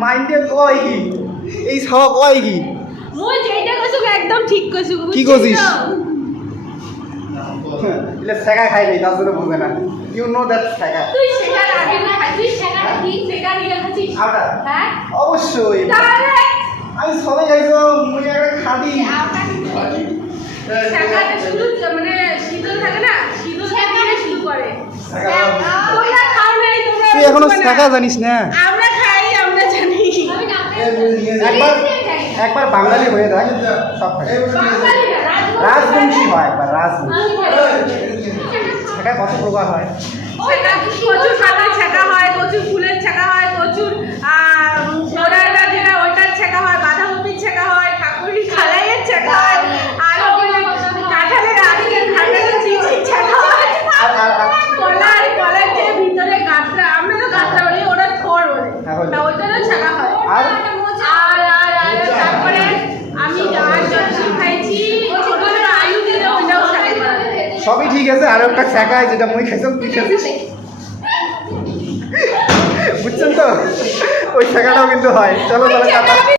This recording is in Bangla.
মাইন্ডে কয় কি এই ছাওয়া কয় কি মই যেটা কইছো একদম ঠিক কইছো কি কইছিস ইলে শেখা খাই নাই তার জন্য বুঝে না ইউ নো দ্যাট শেখা তুই শেখার আগে না তুই শেখার ঠিক শেখা নিয়ে খাচ্ছিস আটা হ্যাঁ অবশ্যই তাহলে আমি সবাই যাইছো মুই একটা খাদি শেখাটা শুরু মানে শীতল থাকে না শীতল থেকে শুরু করে তোমরা খাও নাই তোমরা তুই এখনো শেখা জানিস না আমরা খাই আমরা জানি একবার একবার বাঙালি হয়ে দেখ সব বাঙালি না রাজবংশী হয় একবার রাজবংশী শেখা কত প্রকার হয় কচুর পাতার ছেঁকা হয় কচুর ফুলের ছেঁকা হয় কচুর ওরা যেটা ওইটার ছেঁকা হয় বাঁধাকপির ছেঁকা হয় ঠাকুরি খালাইয়ের ছেঁকা হয় আর কাঁঠালের আজকের কাঁঠালের চিচির ছেঁকা হয় কলার যে ভিতরে গাঁটরা আমরা তো গাঁটরা বলি ওরা থোড় বলে তা ওইটারও ছেঁকা হয় আর তারপরে আমি আর সবজি খাইছি ছোটবেলা আলু দিয়ে ওইটাও ছেঁকা সবই ঠিক আছে আর একটা শেখা যেটা মুই খাইছো তুই খাইছিস বুঝছেন তো ওই শেখাটাও কিন্তু হয় চলো তাহলে